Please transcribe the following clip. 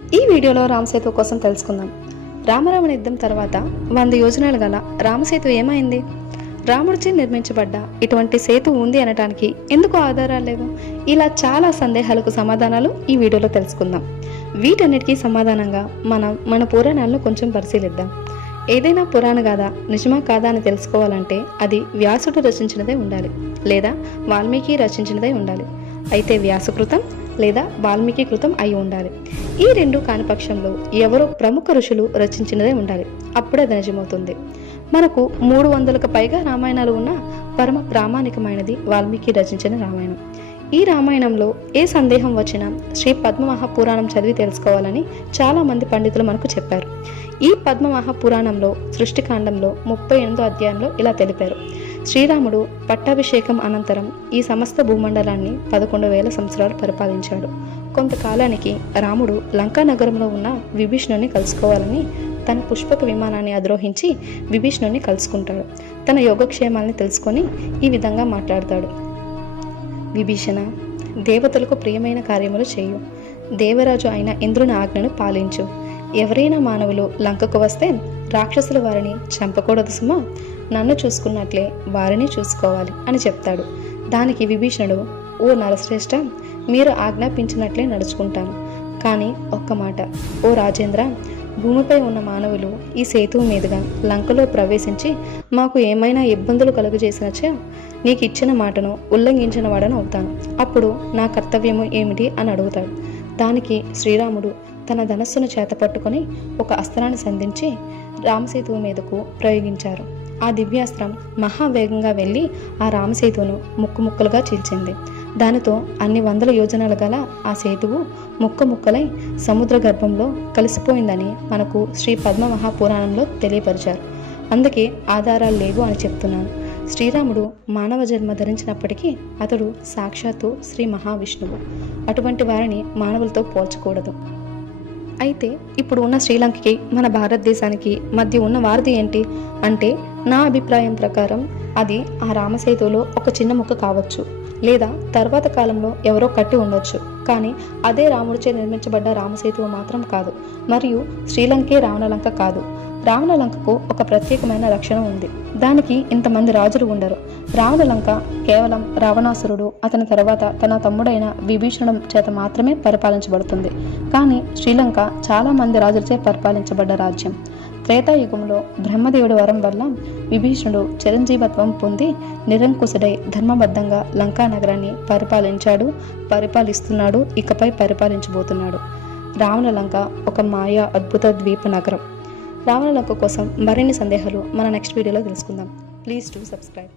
ఈ వీడియోలో రామసేతు కోసం తెలుసుకుందాం. రామరావణ యుద్ధం తర్వాత 100 యోజనాలు గల రామసేతు ఏమైంది? రాముడిచే నిర్మించబడ్డ ఇటువంటి సేతు ఉంది అనటానికి ఎందుకు ఆధారాలు లేవు? ఇలా చాలా సందేహాలకు సమాధానాలు ఈ వీడియోలో తెలుసుకుందాం. వీటన్నిటికీ సమాధానంగా మన పురాణాలను కొంచెం పరిశీలిద్దాం. ఏదైనా పురాణ గాథ నిజమా కాదా అని తెలుసుకోవాలంటే అది వ్యాసుడు రచించినదే ఉండాలి, లేదా వాల్మీకి రచించినదే ఉండాలి. అయితే వ్యాసకృతం లేదా వాల్మీకి కృతం అయి ఉండాలి. ఈ రెండు కాని పక్షంలో ఎవరో ప్రముఖ ఋషులు రచించినదే ఉండాలి. అప్పుడే అది నిజమవుతుంది. మనకు 300కు పైగా రామాయణాలు ఉన్న పరమ ప్రామాణికమైనది వాల్మీకి రచించిన రామాయణం. ఈ రామాయణంలో ఏ సందేహం వచ్చినా శ్రీ పద్మమహాపురాణం చదివి తెలుసుకోవాలని చాలా మంది పండితులు మనకు చెప్పారు. ఈ పద్మమహాపురాణంలో సృష్టికాండంలో 38వ అధ్యాయంలో ఇలా తెలిపారు. శ్రీరాముడు పట్టాభిషేకం అనంతరం ఈ సమస్త భూమండలాన్ని 11,000 సంవత్సరాలు పరిపాలించాడు. కొంతకాలానికి రాముడు లంకా నగరంలో ఉన్న విభీషణుని కలుసుకోవాలని తన పుష్పక విమానాన్ని అధిరోహించి విభీషణుని కలుసుకుంటాడు. తన యోగక్షేమాలని తెలుసుకొని ఈ విధంగా మాట్లాడతాడు. విభీషణ, దేవతలకు ప్రియమైన కార్యములు చేయు. దేవరాజు అయిన ఇంద్రుని ఆజ్ఞను పాలించు. ఎవరైనా మానవులు లంకకు వస్తే రాక్షసులు వారిని చంపకూడదు సుమా, నన్ను చూసుకున్నట్లే వారిని చూసుకోవాలి అని చెప్తాడు. దానికి విభీషణుడు, ఓ నరశ్రేష్ఠ, మీరు ఆజ్ఞాపించినట్లే నడుచుకుంటాను. కానీ ఒక్క మాట, ఓ రాజేంద్ర, భూమిపై ఉన్న మానవులు ఈ సేతువు మీదుగా లంకలో ప్రవేశించి మాకు ఏమైనా ఇబ్బందులు కలుగజేసినచే నీకు ఇచ్చిన మాటను ఉల్లంఘించిన వాడను అవుతాను. అప్పుడు నా కర్తవ్యము ఏమిటి అని అడుగుతాడు. దానికి శ్రీరాముడు తన ధనస్సును చేత పట్టుకొని ఒక అస్త్రాన్ని సంధించి రామసేతువు మీదకు ప్రయోగించారు. ఆ దివ్యాస్త్రం మహావేగంగా వెళ్ళి ఆ రామసేతువును ముక్కలుగా చీల్చింది. దానితో అన్ని 100 యోజనాలు గల ఆ సేతువు ముక్కలై సముద్ర గర్భంలో కలిసిపోయిందని మనకు శ్రీ పద్మమహాపురాణంలో తెలియపరిచారు. అందుకే ఆధారాలు లేవు అని చెప్తున్నాను. శ్రీరాముడు మానవ జన్మ ధరించినప్పటికీ అతడు సాక్షాత్తు శ్రీ మహావిష్ణువు. అటువంటి వారిని మానవులతో పోల్చకూడదు. అయితే ఇప్పుడు ఉన్న శ్రీలంకకి మన భారతదేశానికి మధ్య ఉన్న వారిది ఏంటి అంటే, నా అభిప్రాయం ప్రకారం అది ఆ రామసేతువులో ఒక చిన్న ముక్క కావచ్చు, లేదా తర్వాత కాలంలో ఎవరో కట్టి ఉండొచ్చు. కానీ అదే రాముడిచే నిర్మించబడ్డ రామసేతువు మాత్రం కాదు. మరియు శ్రీలంకే రావణలంక కాదు. రావణలంకకు ఒక ప్రత్యేకమైన లక్షణం ఉంది. దానికి ఇంతమంది రాజులు ఉండరు. రావణలంక కేవలం రావణాసురుడు, అతని తర్వాత తన తమ్ముడైన విభీషణుడు చేత మాత్రమే పరిపాలించబడుతుంది. కానీ శ్రీలంక చాలా మంది రాజులచే పరిపాలించబడ్డ రాజ్యం. త్రేతాయుగంలో బ్రహ్మదేవుడి వరం వల్ల విభీషణుడు చిరంజీవత్వం పొంది నిరంకుశుడై ధర్మబద్ధంగా లంకా నగరాన్ని పరిపాలిస్తున్నాడు, ఇకపై పరిపాలించబోతున్నాడు. రావణలంక ఒక మాయా అద్భుత ద్వీప నగరం. రావణలంక కోసం మరిన్ని సందేహాలు మన నెక్స్ట్ వీడియోలో తెలుసుకుందాం. Please do subscribe.